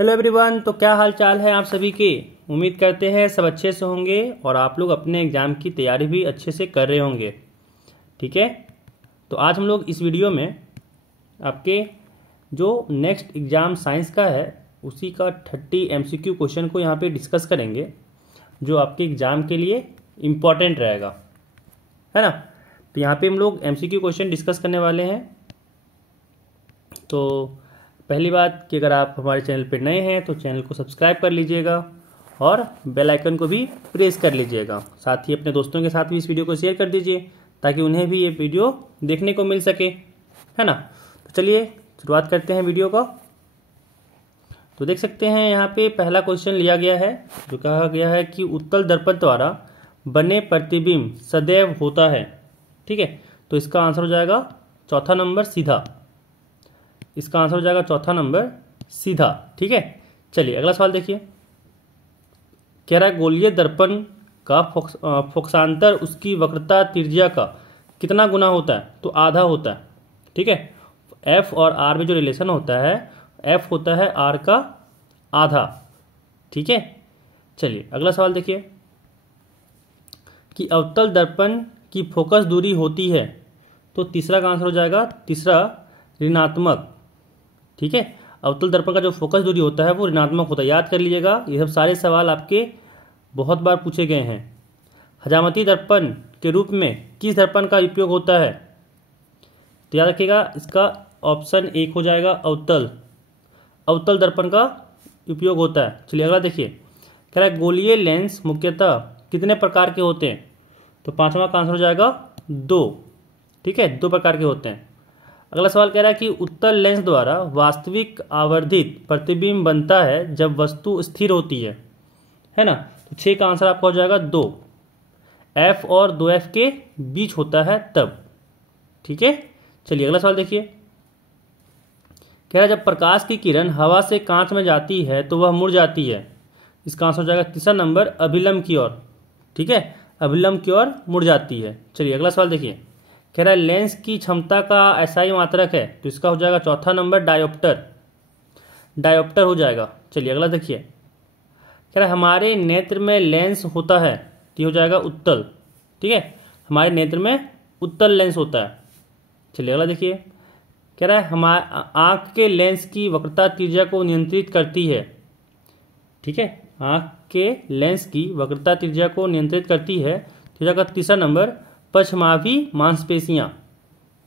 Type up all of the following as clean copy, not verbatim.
Hello everyone. तो क्या हाल चाल है आप सभी के। उम्मीद करते हैं सब अच्छे से होंगे और आप लोग अपने एग्ज़ाम की तैयारी भी अच्छे से कर रहे होंगे। ठीक है, तो आज हम लोग इस वीडियो में आपके जो नेक्स्ट एग्ज़ाम साइंस का है उसी का 30 MCQ क्वेश्चन को यहाँ पे डिस्कस करेंगे, जो आपके एग्ज़ाम के लिए इम्पॉर्टेंट रहेगा, है ना। तो यहाँ पे हम लोग MCQ क्वेश्चन डिस्कस करने वाले हैं। तो पहली बात कि अगर आप हमारे चैनल पर नए हैं तो चैनल को सब्सक्राइब कर लीजिएगा और बेल आइकन को भी प्रेस कर लीजिएगा। साथ ही अपने दोस्तों के साथ भी इस वीडियो को शेयर कर दीजिए ताकि उन्हें भी ये वीडियो देखने को मिल सके, है ना। तो चलिए शुरुआत करते हैं वीडियो का। तो देख सकते हैं यहाँ पे पहला क्वेश्चन लिया गया है, जो कहा गया है कि उत्तल दर्पण द्वारा बने प्रतिबिंब सदैव होता है। ठीक है, तो इसका आंसर हो जाएगा चौथा नंबर सीधा। इसका आंसर हो जाएगा चौथा नंबर सीधा। ठीक है, चलिए अगला सवाल देखिए। कह रहा है गोलीय दर्पण का फोकसांतर उसकी वक्रता त्रिज्या का कितना गुना होता है, तो आधा होता है। ठीक है, एफ और आर में जो रिलेशन होता है, एफ होता है आर का आधा। ठीक है, चलिए अगला सवाल देखिए कि अवतल दर्पण की फोकस दूरी होती है, तो तीसरा का आंसर हो जाएगा तीसरा ऋणात्मक। ठीक है, अवतल दर्पण का जो फोकस दूरी होता है वो ऋणात्मक होता है। याद कर लीजिएगा, ये सब सारे सवाल आपके बहुत बार पूछे गए हैं। हजामती दर्पण के रूप में किस दर्पण का उपयोग होता है, तो याद रखिएगा इसका ऑप्शन 1 हो जाएगा अवतल दर्पण का उपयोग होता है। चलिए अगला देखिए। कह रहा है गोलीय लेंस मुख्यतः कितने प्रकार के होते हैं, तो पांचवा का आंसर हो जाएगा 2। ठीक है, 2 प्रकार के होते हैं। अगला सवाल कह रहा है कि उत्तल लेंस द्वारा वास्तविक आवर्धित प्रतिबिंब बनता है जब वस्तु स्थिर होती है ना। तो 6 का आंसर आपका हो जाएगा 2। F और 2F के बीच होता है तब। ठीक है, चलिए अगला सवाल देखिए। कह रहा है जब प्रकाश की किरण हवा से कांच में जाती है तो वह मुड़ जाती है। इसका आंसर हो जाएगा तीसरा नंबर अभिलंब की ओर। ठीक है, अभिलंब की ओर मुड़ जाती है। चलिए अगला सवाल देखिए। कह रहा है लेंस की क्षमता का SI मात्रक है, तो इसका हो जाएगा चौथा नंबर डायोप्टर हो जाएगा। चलिए अगला देखिए। कह रहा है हमारे नेत्र में लेंस होता है, तो हो जाएगा उत्तल। ठीक है, हमारे नेत्र में उत्तल लेंस होता है। चलिए अगला देखिए। कह रहा है हमारे आँख के लेंस की वक्रता त्रिज्या को नियंत्रित करती है। ठीक है, आँख के लेंस की वक्रता त्रिज्या को नियंत्रित करती है, तो जाएगा तीसरा नंबर पश्चमाभी मांसपेशियां।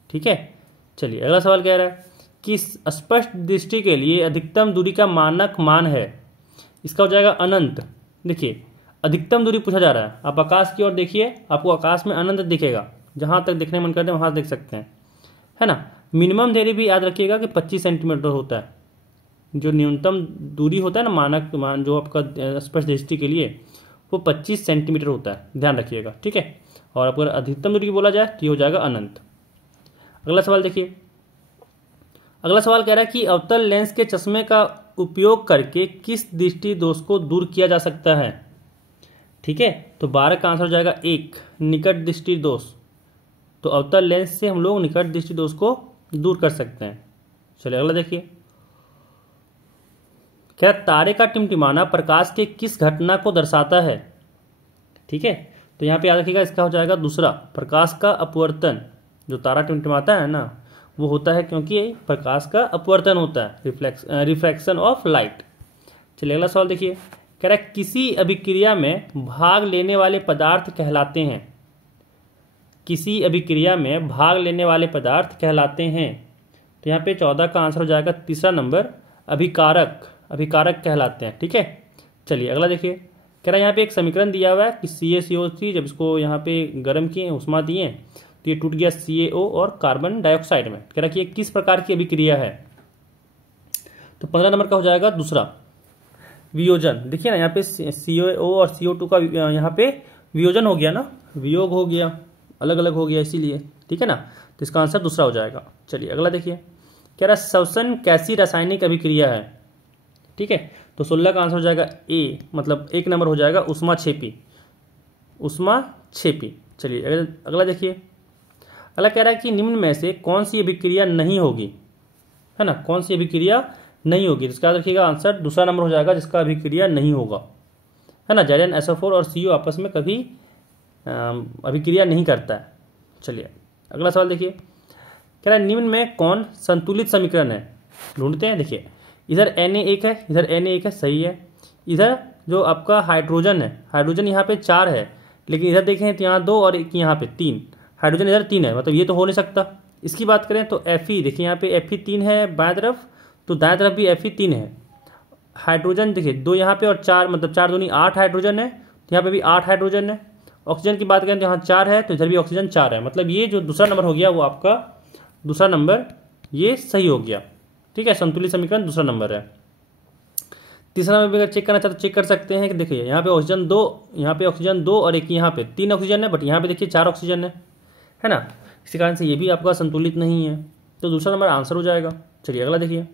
ठीक है, चलिए अगला सवाल कह रहा है कि स्पष्ट दृष्टि के लिए अधिकतम दूरी का मानक मान है। इसका हो जाएगा अनंत। देखिए अधिकतम दूरी पूछा जा रहा है, आप आकाश की ओर देखिए, आपको आकाश में अनंत दिखेगा। जहां तक देखने मन करते हैं वहां देख सकते हैं, है ना। मिनिमम दूरी भी याद रखिएगा कि 25 सेंटीमीटर होता है। जो न्यूनतम दूरी होता है ना, मानक मान जो आपका स्पष्ट दृष्टि के लिए, वो 25 सेंटीमीटर होता है, ध्यान रखिएगा। ठीक है, और अगर अधिकतम दूरी की बोला जाए तो ये हो जाएगा अनंत। अगला सवाल देखिए। अगला सवाल कह रहा है कि अवतल लेंस के चश्मे का उपयोग करके किस दृष्टि दोष को दूर किया जा सकता है। ठीक है, तो 12 का आंसर हो जाएगा 1 निकट दृष्टि दोष। तो अवतल लेंस से हम लोग निकट दृष्टि दोष को दूर कर सकते हैं। चलिए अगला देखिए। कह रहा तारे का टिमटिमाना प्रकाश के किस घटना को दर्शाता है। ठीक है, तो यहाँ पे याद रखिएगा इसका हो जाएगा दूसरा प्रकाश का अपवर्तन। जो तारा टिमटिमाता है ना, वो होता है क्योंकि प्रकाश का अपवर्तन होता है, रिफ्रैक्शन ऑफ लाइट। चलिए अगला सवाल देखिए। कह रहा है किसी अभिक्रिया में भाग लेने वाले पदार्थ कहलाते हैं। किसी अभिक्रिया में भाग लेने वाले पदार्थ कहलाते हैं, तो यहाँ पे 14 का आंसर हो जाएगा तीसरा नंबर अभिकारक कहलाते हैं। ठीक है, चलिए अगला देखिए। कह रहा है यहाँ पे एक समीकरण दिया हुआ है कि CaCO3 जब इसको यहाँ पे गर्म किए, उष्मा दिए, तो ये टूट गया CaO और कार्बन डाइऑक्साइड में। कह रहा है कि ये किस प्रकार की अभिक्रिया है, तो 15 नंबर का हो जाएगा दूसरा वियोजन। देखिए ना यहाँ पे CaO और CO2 का यहाँ पे वियोजन हो गया ना, वियोग हो गया, अलग अलग हो गया इसीलिए। ठीक है ना, तो इसका आंसर दूसरा हो जाएगा। चलिए अगला देखिए। कह रहा है श्वसन कैसी रासायनिक अभिक्रिया है। ठीक है, तो 16 का आंसर हो जाएगा A, मतलब 1 नंबर हो जाएगा उष्मा छेपी। चलिए अगला देखिए। अगला कह रहा है कि निम्न में से कौन सी अभिक्रिया नहीं होगी, है ना, कौन सी अभिक्रिया नहीं होगी, तो इसका याद रखिएगा आंसर दूसरा नंबर हो जाएगा जिसका अभिक्रिया नहीं होगा, है ना। ZnSO4 और CO आपस में कभी अभिक्रिया नहीं करता है। चलिए अगला सवाल देखिए, कह रहा है निम्न में कौन संतुलित समीकरण है, ढूंढते हैं। देखिए इधर Na एक है, इधर Na एक है, सही है। इधर जो आपका हाइड्रोजन है, हाइड्रोजन यहाँ पे 4 है, लेकिन इधर देखें तो यहाँ 2 और एक यहाँ पे 3, हाइड्रोजन इधर 3 है, मतलब ये तो हो नहीं सकता। इसकी बात करें तो Fe, देखिए यहाँ पे Fe 3 है बाएं तरफ, तो दाएं तरफ भी Fe 3 है। हाइड्रोजन देखिए 2 यहाँ पे और 4, मतलब 4 दूनी 8 हाइड्रोजन है, तो यहाँ पे भी 8 हाइड्रोजन है। ऑक्सीजन की बात करें तो यहाँ 4 है, तो इधर भी ऑक्सीजन 4 है, मतलब ये जो दूसरा नंबर हो गया वो आपका दूसरा नंबर ये सही हो गया, ठीक है। संतुलित समीकरण दूसरा नंबर है। तीसरा नंबर अगर चेक करना चाहते तो चेक कर सकते हैं कि देखिए यहाँ पे ऑक्सीजन 2, यहाँ पे ऑक्सीजन 2 और एक यहाँ पे 3 ऑक्सीजन है, बट यहाँ पे देखिए 4 ऑक्सीजन है ना। इसी कारण से ये भी आपका संतुलित नहीं है, तो दूसरा नंबर आंसर हो जाएगा। चलिए अगला देखिए,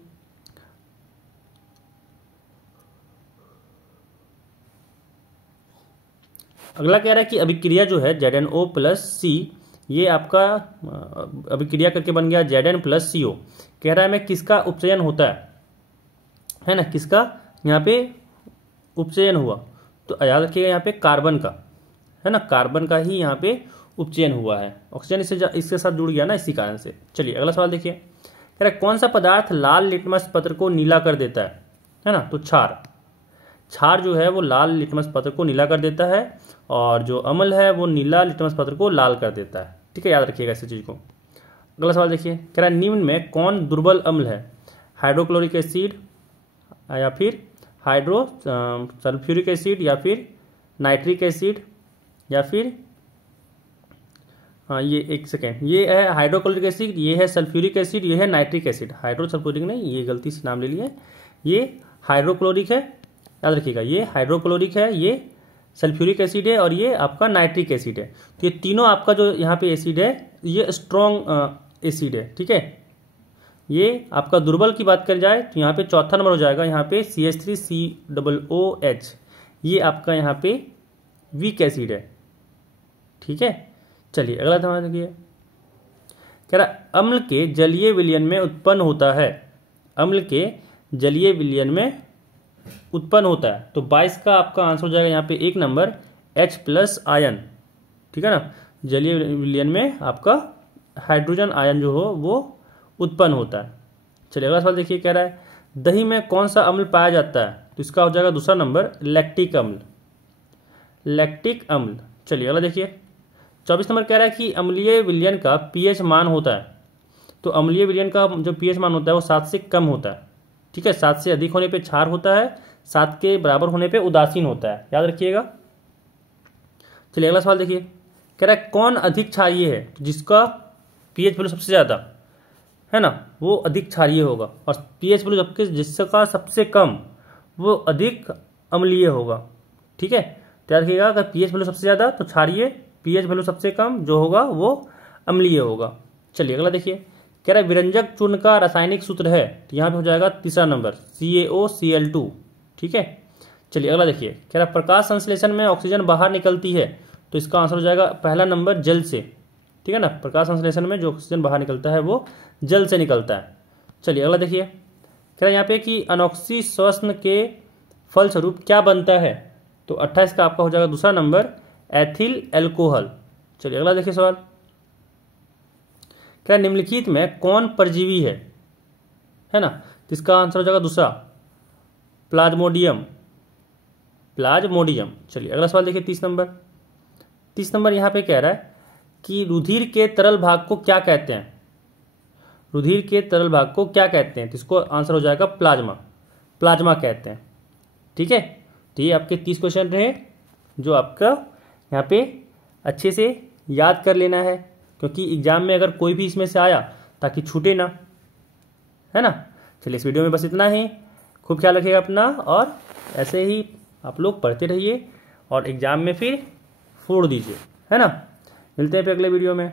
अगला कह रहा है कि अभिक्रिया जो है ZnO+C, ये आपका अभिक्रिया करके बन गया Zn+CO। कह रहा है मैं किसका उपचयन होता है ना, किसका यहाँ पे उपचयन हुआ, तो याद रखिएगा यहाँ पे कार्बन का, है ना, कार्बन का ही यहाँ पे उपचयन हुआ है। ऑक्सीजन इसके साथ जुड़ गया ना, इसी कारण से। चलिए अगला सवाल देखिए, कह रहा है कौन सा पदार्थ लाल लिटमस पत्र को नीला कर देता है ना, तो क्षार जो है वो लाल लिटमस पत्र को नीला कर देता है, और जो अम्ल है वो नीला लिटमस पत्र को लाल कर देता है, ठीक है, याद रखिएगा इस चीज़ को। अगला सवाल देखिए, कह रहा है निम्न में कौन दुर्बल अम्ल है, हाइड्रोक्लोरिक एसिड या फिर सल्फ्यूरिक एसिड या फिर नाइट्रिक एसिड या फिर हाँ ये एक सेकेंड, ये है हाइड्रोक्लोरिक एसिड, ये है सल्फ्यूरिक एसिड, ये है नाइट्रिक एसिड। हाइड्रोसल्फ्यूरिक नहीं, ये गलती से नाम ले लिए, ये हाइड्रोक्लोरिक है, याद रखिएगा ये हाइड्रोक्लोरिक है, ये सल्फ्यूरिक एसिड है और ये आपका नाइट्रिक एसिड है। तो ये तीनों आपका जो यहाँ पे एसिड है ये स्ट्रॉन्ग एसिड है, ठीक है। ये आपका दुर्बल की बात कर जाए तो यहाँ पे चौथा नंबर हो जाएगा, यहाँ पे CH3COOH, ये आपका यहाँ पे वीक एसिड है, ठीक है। चलिए अगला ध्यान देखिए, कह रहा अम्ल के जलीय विलयन में उत्पन्न होता है, अम्ल के जलीय विलयन में उत्पन्न होता है, तो 22 का आपका आंसर हो जाएगा यहाँ पे 1 नंबर H+ आयन, ठीक है ना। जलीय विलयन में आपका हाइड्रोजन आयन जो हो वो उत्पन्न होता है। चलिए अगला सवाल देखिए, कह रहा है दही में कौन सा अम्ल पाया जाता है, तो इसका हो जाएगा दूसरा नंबर लैक्टिक अम्ल, लैक्टिक अम्ल। चलिए अगला देखिए, 24 नंबर कह रहा है कि अम्लीय विलयन का pH मान होता है, तो अम्लीय विलयन का जो pH मान होता है वो 7 से कम होता है, ठीक है। 7 से अधिक होने पे क्षार होता है, 7 के बराबर होने पे उदासीन होता है, याद रखिएगा। चलिए अगला सवाल देखिए, कह रहा है कौन अधिक क्षारीय है, जिसका pH वैल्यू सबसे ज़्यादा है ना वो अधिक क्षारीय होगा, और pH वैल्यू जबकि जिसका सबसे कम वो अधिक अम्लीय होगा, ठीक है। तो याद रखिएगा अगर pH वैल्यू सबसे ज़्यादा तो क्षारीय, pH वैल्यू सबसे कम जो होगा वो अम्लीय होगा। चलिए अगला देखिए, कह रहा है विरंजक चूर्ण का रासायनिक सूत्र है, तो यहाँ पे हो जाएगा तीसरा नंबर CaOCl2, ठीक है। चलिए अगला देखिए, कह रहा है प्रकाश संश्लेषण में ऑक्सीजन बाहर निकलती है, तो इसका आंसर हो जाएगा पहला नंबर जल से, ठीक है ना। प्रकाश संश्लेषण में जो ऑक्सीजन बाहर निकलता है वो जल से निकलता है। चलिए अगला देखिए, कह रहा है यहाँ पे कि अनोक्सी श्वसन के फलस्वरूप क्या बनता है, तो 28 का आपका हो जाएगा दूसरा नंबर एथिल एल्कोहल। चलिए अगला देखिए सवाल, क्या निम्नलिखित में कौन परजीवी है ना, तो इसका आंसर हो जाएगा दूसरा प्लाज्मोडियम, प्लाज्मोडियम। चलिए अगला सवाल देखिए 30 नंबर यहाँ पे कह रहा है कि रुधिर के तरल भाग को क्या कहते हैं, रुधिर के तरल भाग को क्या कहते हैं, तो इसको आंसर हो जाएगा प्लाज्मा, प्लाज्मा कहते हैं, ठीक है। तो ये आपके 30 क्वेश्चन रहे जो आपका यहाँ पे अच्छे से याद कर लेना है, क्योंकि एग्जाम में अगर कोई भी इसमें से आया ताकि छूटे ना, है ना। चलिए इस वीडियो में बस इतना ही, खूब ख्याल रखिएगा अपना, और ऐसे ही आप लोग पढ़ते रहिए और एग्जाम में फिर फोड़ दीजिए, है ना। मिलते हैं फिर अगले वीडियो में।